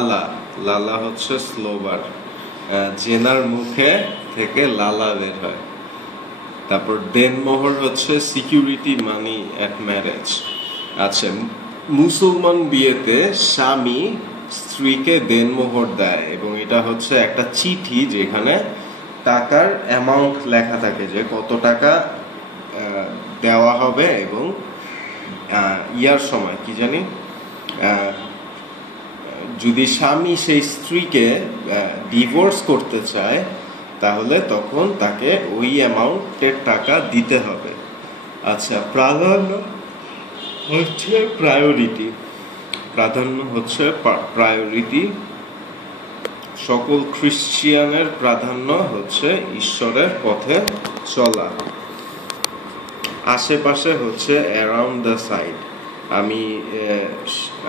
লালা লালা হচ্ছে স্লোবার, জেনার মুখে থেকে লালা বের হয়। তারপর দেনমোহর হচ্ছে সিকিউরিটি মানি অ্যাট ম্যারেজ। আচ্ছা, মুসলমান বিয়েতে স্বামী স্ত্রীকে দেনমোহর দেয় এবং এটা হচ্ছে একটা চিঠি যেখানে টাকার অ্যামাউন্ট লেখা থাকে যে কত টাকা দেওয়া হবে এবং ইয়ার সময় কি জানি যদি স্বামী সেই স্ত্রীকে ডিভোর্স করতে চায় তাহলে তখন তাকে ওই অ্যামাউন্টের টাকা দিতে হবে। আচ্ছা, প্রাধান্য হচ্ছে প্রায়োরিটি। সকল খ্রিস্টিয়ানের প্রাধান্য হচ্ছে ঈশ্বরের পথে চলা। আশেপাশে হচ্ছে অ্যারাউন্ড দ্য সাইড।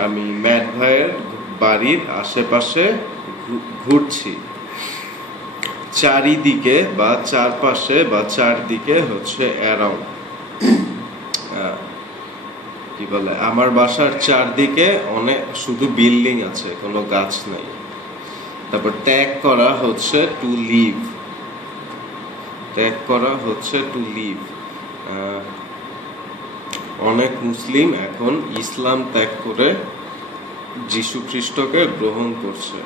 আমি ম্যাট ভাইয়ের বাড়ির আশেপাশে ঘুরছি। চারিদিকে বা চারপাশে বা চারদিকে হচ্ছে অ্যারাউন্ড। কি বলে, আমার বাসার চারদিকে অনেক শুধু বিল্ডিং আছে, কোনো গাছ নাই। তারপর ত্যাগ করা হচ্ছে টু লিভ। অনেক মুসলিম এখন ইসলাম ত্যাগ করে যীশু খ্রিস্টকে গ্রহণ করছে।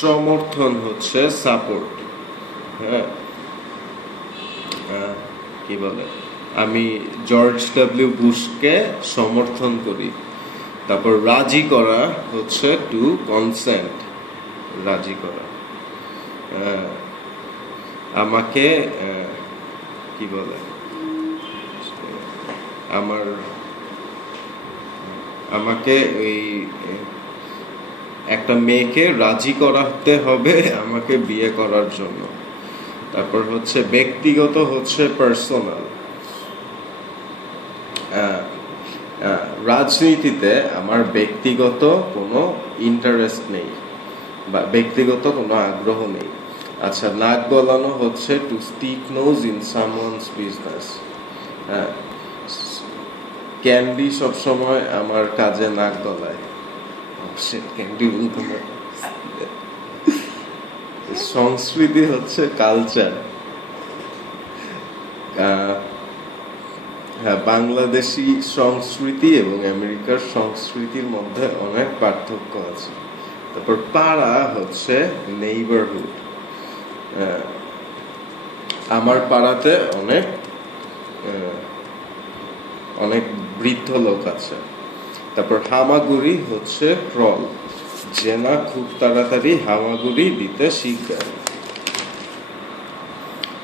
সমর্থন হচ্ছে সাপোর্ট। কি বলে, আমি জর্জ ডব্লিউ বুশকে সমর্থন করি। তারপর রাজি করা হচ্ছে টু কনসেন্ট, রাজি করা। আমাকে কি বলে, আমাকে ওই একটা মেয়েকে রাজি করাতে হবে আমাকে বিয়ে করার জন্য। তারপর হচ্ছে ব্যক্তিগত হচ্ছে পার্সোনাল। রাজনীতিতে আমার ব্যক্তিগত কোনো ইন্টারেস্ট নেই বা ব্যক্তিগত কোনো আগ্রহ নেই। আচ্ছা, নাক গলানো হচ্ছে to stick nose in someone's business. ক্যান্ডি সবসময় আমার কাজে নাক গলায়। ক্যান্ডি বলতে না। সংস্কৃতি হচ্ছে কালচার। বাংলাদেশি সংস্কৃতি এবং আমেরিকার সংস্কৃতির মধ্যে অনেক পার্থক্য আছে। তারপর পাড়া হচ্ছে নেইবারহুড। আমার পাড়াতে অনেক বৃদ্ধ লোক আছে। তারপর হামাগুড়ি হচ্ছে ক্রল, যে না খুব তাড়াতাড়ি হামাগুড়ি দিতে শিখবে।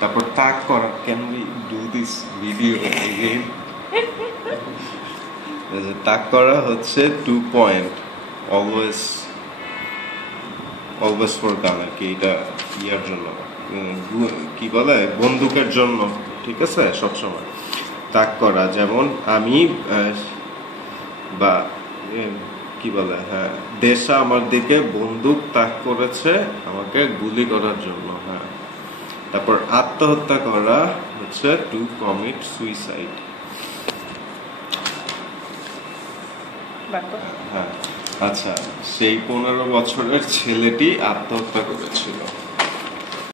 তারপর তাক করা, can we do this video again? তাক করা হচ্ছে টু পয়েন্ট, অলওয়েজ ফর গান আর কি। এটা ইয়ার জন্য, কি বলে, বন্দুকের জন্য, ঠিক আছে, সবসময় তাক করা। যেমন আমি বা কি বলে, দেশা আমার দিকে বন্দুক তাক করেছে আমাকে গুলি করার জন্য। তারপর আত্মহত্যা করা হচ্ছে টু কমিট সুইসাইড। আচ্ছা, সেই 15 বছরের ছেলেটি আত্মহত্যা করেছিল।